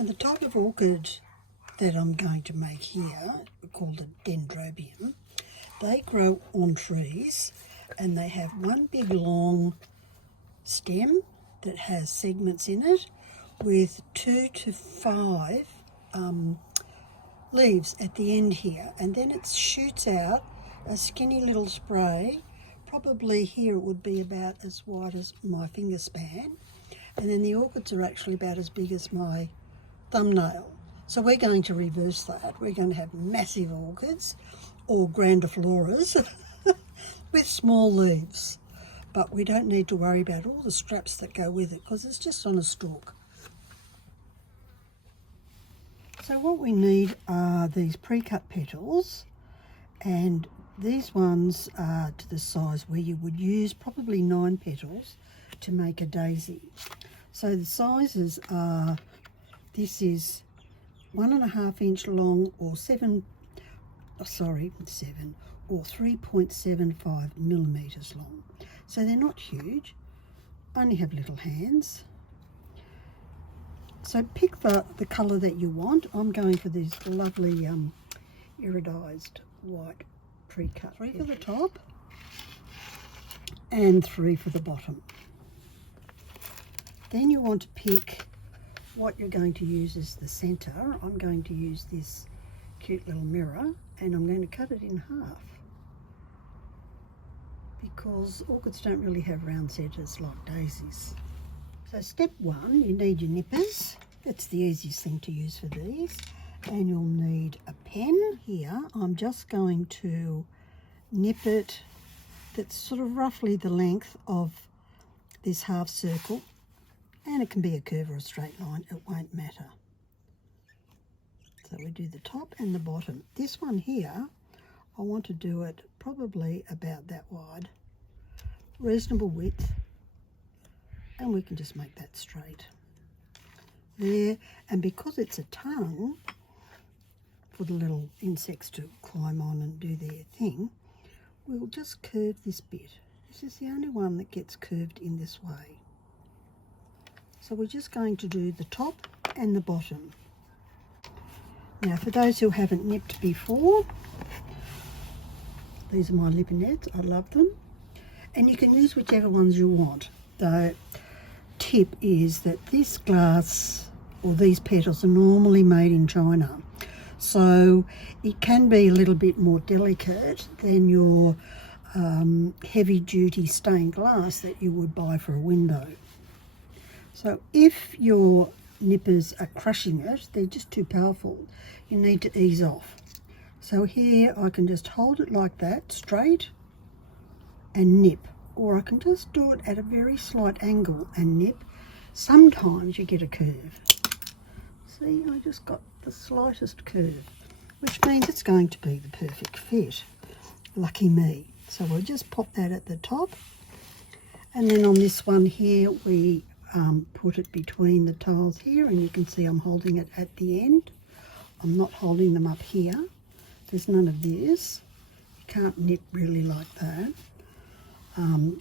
And the type of orchid that I'm going to make here, called a dendrobium, they grow on trees and they have one big long stem that has segments in it with 2 to 5 leaves at the end here, and then it shoots out a skinny little spray. Probably here it would be about as wide as my finger span, and then the orchids are actually about as big as my thumbnail. So we're going to reverse that. We're going to have massive orchids or grandifloras with small leaves, but we don't need to worry about all the straps that go with it because it's just on a stalk. So what we need are these pre-cut petals, and these ones are to the size where you would use probably 9 petals to make a daisy. So the sizes are, this is 1.5 inch long or 7 or 3.75 millimeters long. So they're not huge, only have little hands. So pick the colour that you want. I'm going for these lovely iridised white pre-cut. 3 for the top and 3 for the bottom. Then you want to pick what you're going to use as the centre. I'm going to use this cute little mirror and I'm going to cut it in half because orchids don't really have round centres like daisies. So step 1, you need your nippers. That's the easiest thing to use for these. And you'll need a pen here. I'm just going to nip it. That's sort of roughly the length of this half circle. And it can be a curve or a straight line, it won't matter. So we do the top and the bottom. This one here, I want to do it probably about that wide. Reasonable width. And we can just make that straight there. And because it's a tongue for the little insects to climb on and do their thing, we'll just curve this bit. This is the only one that gets curved in this way. So we're just going to do the top and the bottom. Now for those who haven't nipped before, these are my lippinets, I love them. And you can use whichever ones you want. The tip is that this glass or these petals are normally made in China, so it can be a little bit more delicate than your heavy duty stained glass that you would buy for a window. So if your nippers are crushing it, they're just too powerful, you need to ease off. So here I can just hold it like that straight and nip, or I can just do it at a very slight angle and nip. Sometimes you get a curve. See, I just got the slightest curve, which means it's going to be the perfect fit. Lucky me. So we'll just pop that at the top, and then on this one here we put it between the tiles here, and you can see I'm holding it at the end. I'm not holding them up here. There's none of this. You can't nip really like that.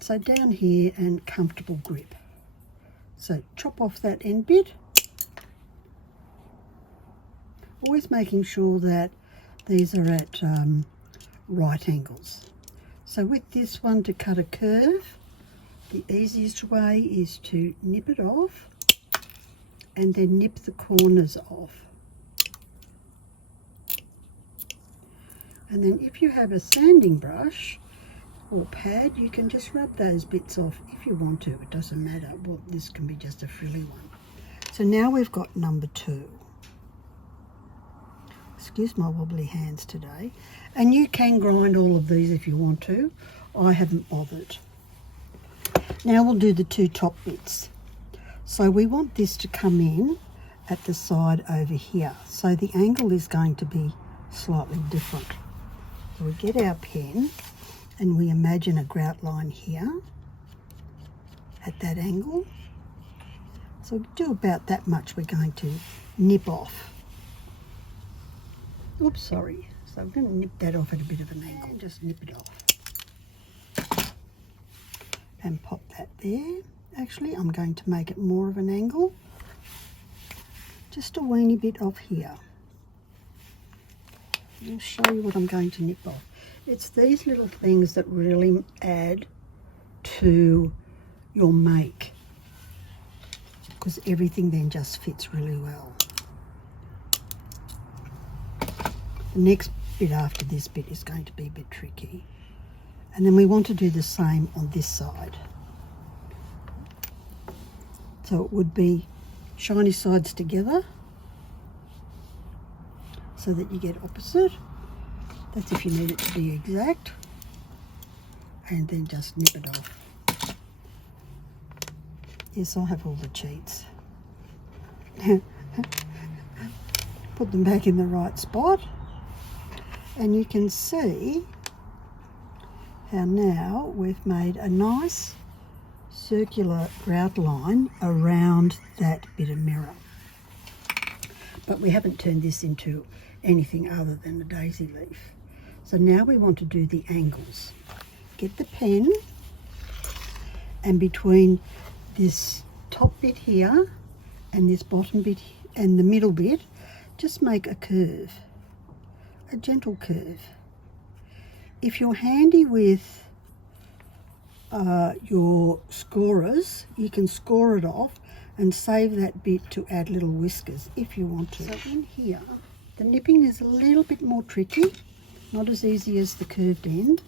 So down here and comfortable grip. So chop off that end bit. Always making sure that these are at right angles. So with this one, to cut a curve, the easiest way is to nip it off and then nip the corners off. And then if you have a sanding brush or pad, you can just rub those bits off if you want to. It doesn't matter. Well, this can be just a frilly one. So now we've got number 2. Excuse my wobbly hands today. And you can grind all of these if you want to. I haven't bothered. Now we'll do the 2 top bits. So we want this to come in at the side over here. So the angle is going to be slightly different. So we get our pen and we imagine a grout line here at that angle. So we do about that much we're going to nip off. Oops, sorry. So I'm going to nip that off at a bit of an angle. Just nip it off. And pop that there. Actually, I'm going to make it more of an angle. just a weeny bit off here. I'll show you what I'm going to nip off. It's these little things that really add to your make, because everything then just fits really well. The next bit after this bit is going to be a bit tricky. And then we want to do the same on this side. So it would be shiny sides together so that you get opposite. That's if you need it to be exact. And then just nip it off. Yes, I have all the cheats. Put them back in the right spot. And you can see how now we've made a nice circular grout line around that bit of mirror. But we haven't turned this into anything other than a daisy leaf. So now we want to do the angles. Get the pen, and between this top bit here and this bottom bit and the middle bit, just make a curve, a gentle curve. If you're handy with your scorers, you can score it off and save that bit to add little whiskers if you want to. So in here, the nipping is a little bit more tricky, not as easy as the curved end.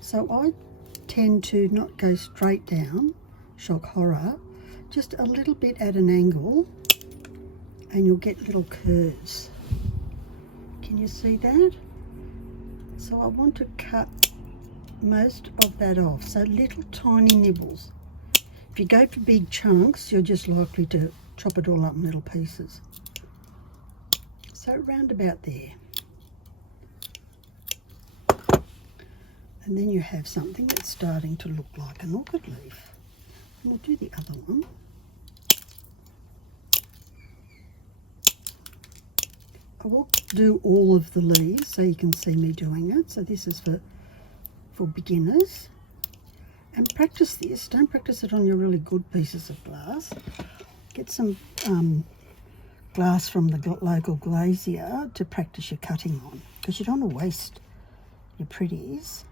So I tend to not go straight down, shock horror, just a little bit at an angle, and you'll get little curves. Can you see that? So I want to cut most of that off, so little tiny nibbles. If you go for big chunks, you're just likely to chop it all up in little pieces. So round about there. And then you have something that's starting to look like an orchid leaf. And we'll do the other one. I will do all of the leaves so you can see me doing it. So this is for beginners. And practice this. Don't practice it on your really good pieces of glass. Get some glass from the local glazier to practice your cutting on, because you don't want to waste your pretties.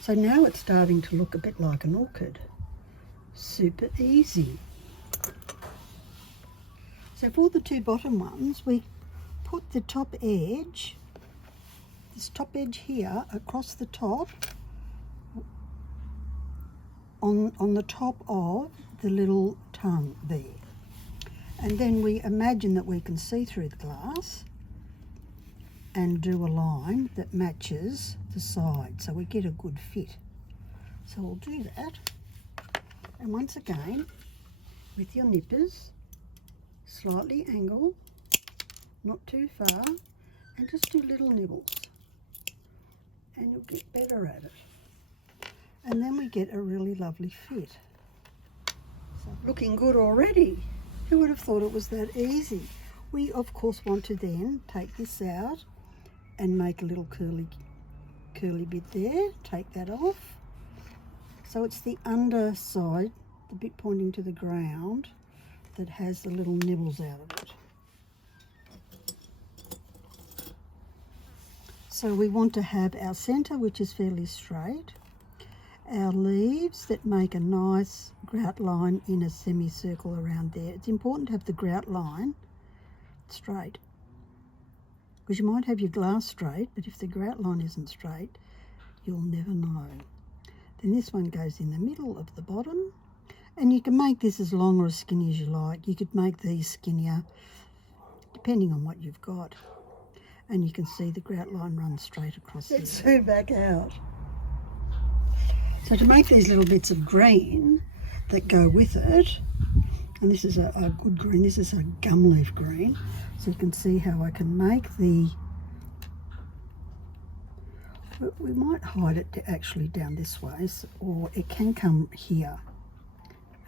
So now it's starting to look a bit like an orchid. Super easy. So for the two bottom ones, we put the top edge, this top edge here, across the top, on the top of the little tongue there. And then we imagine that we can see through the glass and do a line that matches the side, so we get a good fit. So we'll do that. And once again, with your nippers, slightly angle, not too far, and just do little nibbles, and you'll get better at it. And then we get a really lovely fit. So looking good already. Who would have thought it was that easy? We of course want to then take this out and make a little curly bit there. Take that off. So it's the underside, the bit pointing to the ground, that has the little nibbles out of it. So we want to have our centre, which is fairly straight, our leaves that make a nice grout line in a semicircle around there. It's important to have the grout line straight, because you might have your glass straight, but if the grout line isn't straight, you'll never know. Then this one goes in the middle of the bottom, and you can make this as long or as skinny as you like. You could make these skinnier depending on what you've got. And you can see the grout line runs straight across there. Let's zoom back out. So to make these little bits of green that go with it, and this is a good green, this is a gum leaf green, so you can see how I can make the, we might hide it actually down this way, or it can come here.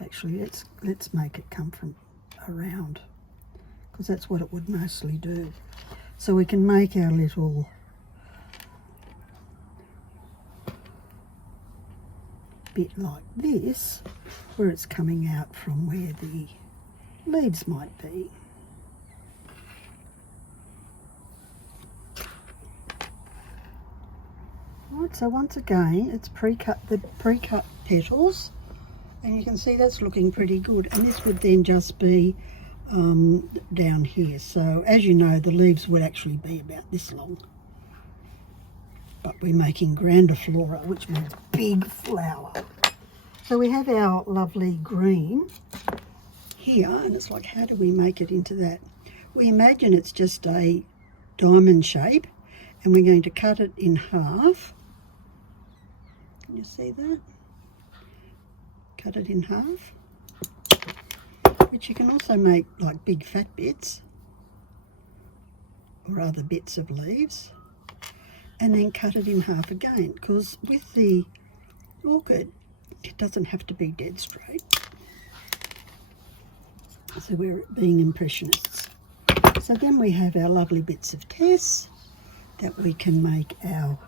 Actually, let's make it come from around, because that's what it would mostly do. So we can make our little bit like this, where it's coming out from where the leaves might be. Right, so once again it's pre-cut, the pre-cut petals, and you can see that's looking pretty good, and this would then just be down here. So as you know, the leaves would actually be about this long, but we're making grandiflora, which means big flower. So we have our lovely green here, and it's like, how do we make it into that? We imagine it's just a diamond shape, and we're going to cut it in half. Can you see that? Cut it in half, which you can also make like big fat bits or other bits of leaves, and then cut it in half again, because with the orchid it doesn't have to be dead straight. So we're being impressionists. So then we have our lovely bits of tess that we can make our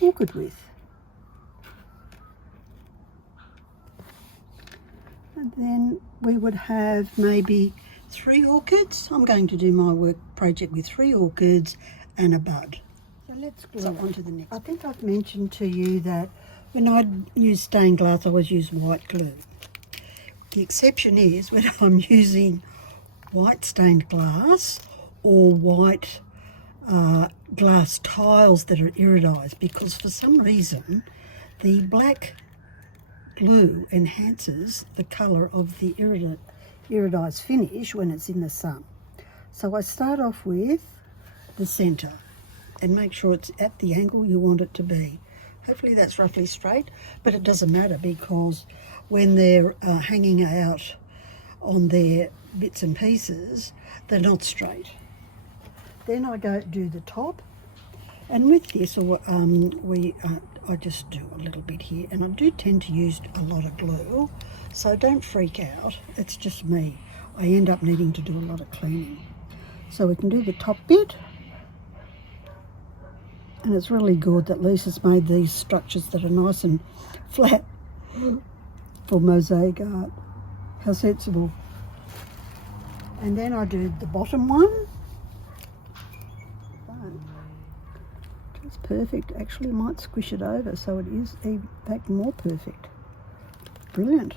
orchid with. And then we would have maybe 3 orchids. I'm going to do my work project with 3 orchids and a bud. So let's glue on to the next. I think I've mentioned to you that when I use stained glass, I always use white glue. The exception is when I'm using white stained glass or white glass tiles that are iridized, because for some reason the black glue enhances the colour of the iridized finish when it's in the sun. So I start off with the centre and make sure it's at the angle you want it to be. Hopefully that's roughly straight, but it doesn't matter, because when they're hanging out on their bits and pieces, they're not straight. Then I go do the top, and with this I just do a little bit here, and I do tend to use a lot of glue, so don't freak out, it's just me. I end up needing to do a lot of cleaning. So we can do the top bit, and it's really good that Lisa's made these structures that are nice and flat for mosaic art. How sensible. And then I do the bottom one. It's perfect. Actually, I might squish it over so it is in fact more perfect. Brilliant.